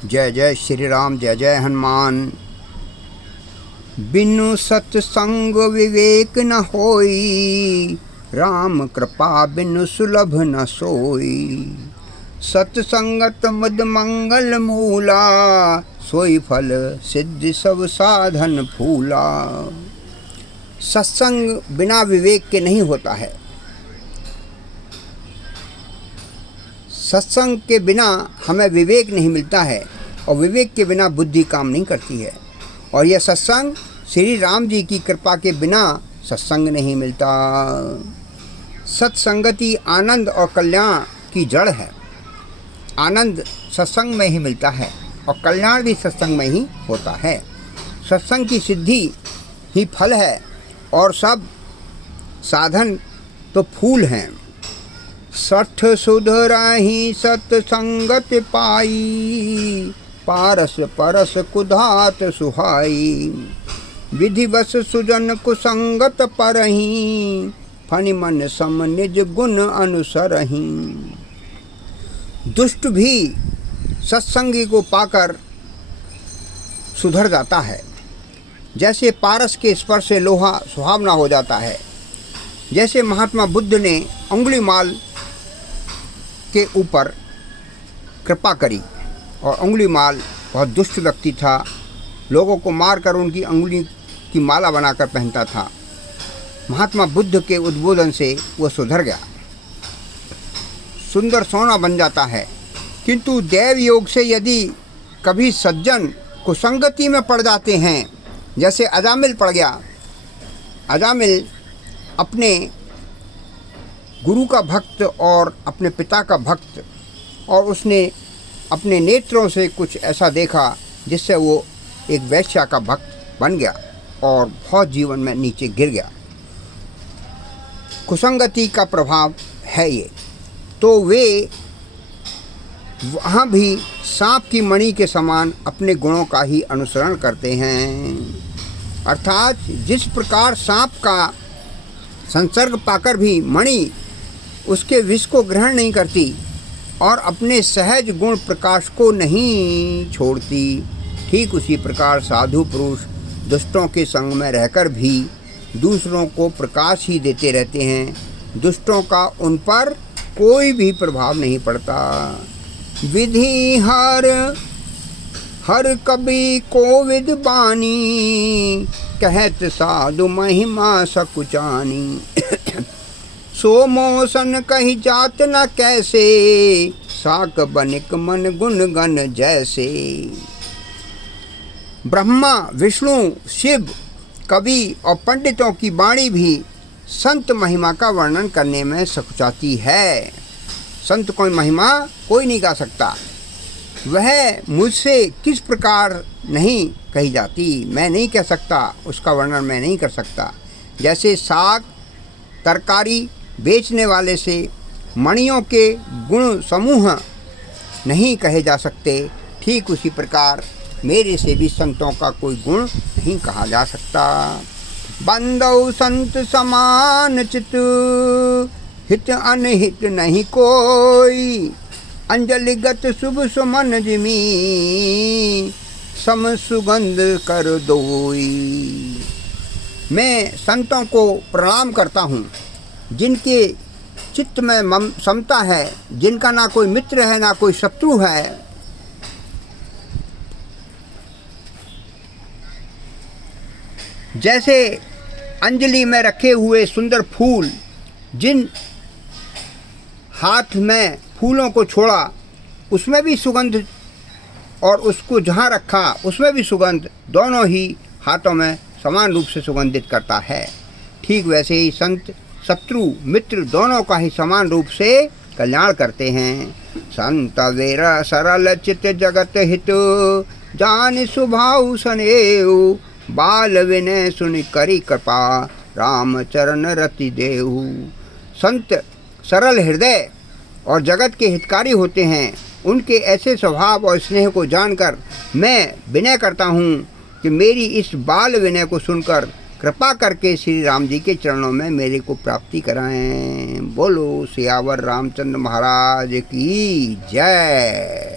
जय जय श्री राम, जय जय हनुमान। बिनु सत्संग विवेक न होई, राम कृपा बिनु सुलभ न सोई। सत्संगत मुद मंगल मूला, सोई फल सिद्धि सब साधन फूला। सत्संग बिना विवेक के नहीं होता है। सत्संग के बिना हमें विवेक नहीं मिलता है और विवेक के बिना बुद्धि काम नहीं करती है। और यह सत्संग श्री राम जी की कृपा के बिना सत्संग नहीं मिलता। सत्संगति आनंद और कल्याण की जड़ है। आनंद सत्संग में ही मिलता है और कल्याण भी सत्संग में ही होता है। सत्संग की सिद्धि ही फल है और सब साधन तो फूल हैं। सठ सुधरहि सत्संगत पाई, पारस परस कुधात सुहाई। विधिवश सुजन कुसंगत परहि, फनि मन सम निज गुण अनुसरहि। दुष्ट भी सत्संगी को पाकर सुधर जाता है। जैसे पारस के स्पर्श से लोहा सुहावना हो जाता है। जैसे महात्मा बुद्ध ने अंगुलीमाल के ऊपर कृपा करी और अंगुलीमाल बहुत दुष्ट व्यक्ति था, लोगों को मारकर उनकी अंगुली की माला बनाकर पहनता था। महात्मा बुद्ध के उद्बोधन से वो सुधर गया, सुंदर सोना बन जाता है। किंतु दैव योग से यदि कभी सज्जन कुसंगति में पड़ जाते हैं, जैसे अजामिल पड़ गया। अजामिल अपने गुरु का भक्त और अपने पिता का भक्त, और उसने अपने नेत्रों से कुछ ऐसा देखा जिससे वो एक वैश्या का भक्त बन गया और बहुत जीवन में नीचे गिर गया। कुसंगति का प्रभाव है ये। तो वे वहाँ भी सांप की मणि के समान अपने गुणों का ही अनुसरण करते हैं। अर्थात जिस प्रकार सांप का संसर्ग पाकर भी मणि उसके विष को ग्रहण नहीं करती और अपने सहज गुण प्रकाश को नहीं छोड़ती, ठीक उसी प्रकार साधु पुरुष दुष्टों के संग में रहकर भी दूसरों को प्रकाश ही देते रहते हैं। दुष्टों का उन पर कोई भी प्रभाव नहीं पड़ता। विधि हर हर कवि कोविद बानी, कहत साधु महिमा सकुचानी। सो मोसन कही जात न कैसे, साक बनिक मन गुण गण जैसे। ब्रह्मा विष्णु शिव कवि और पंडितों की वाणी भी संत महिमा का वर्णन करने में सकुचाती है। संत कोई महिमा कोई नहीं गा सकता। वह मुझसे किस प्रकार नहीं कही जाती, मैं नहीं कह सकता, उसका वर्णन मैं नहीं कर सकता। जैसे साग तरकारी बेचने वाले से मणियों के गुण समूह नहीं कहे जा सकते, ठीक उसी प्रकार मेरे से भी संतों का कोई गुण नहीं कहा जा सकता। बंदौ संत समान चित, हित अनहित नहीं कोई। अंजलिगत शुभ सुमन जिमी, सम सुगंध कर दोई। मैं संतों को प्रणाम करता हूँ जिनके चित्त में समता है, जिनका ना कोई मित्र है ना कोई शत्रु है। जैसे अंजलि में रखे हुए सुंदर फूल, जिन हाथ में फूलों को छोड़ा उसमें भी सुगंध और उसको जहाँ रखा उसमें भी सुगंध, दोनों ही हाथों में समान रूप से सुगंधित करता है। ठीक वैसे ही संत शत्रु मित्र दोनों का ही समान रूप से कल्याण करते हैं। संत वीर सरल चित जगत हित, जान सुभाव सनेऊ। बाल विनय सुनि करी कृपा, राम चरण रति देहु। संत सरल हृदय और जगत के हितकारी होते हैं। उनके ऐसे स्वभाव और स्नेह को जानकर मैं विनय करता हूँ कि मेरी इस बाल विनय को सुनकर कृपा करके श्री राम जी के चरणों में मेरे को प्राप्ति कराएं। बोलो सियावर रामचंद्र महाराज की जय।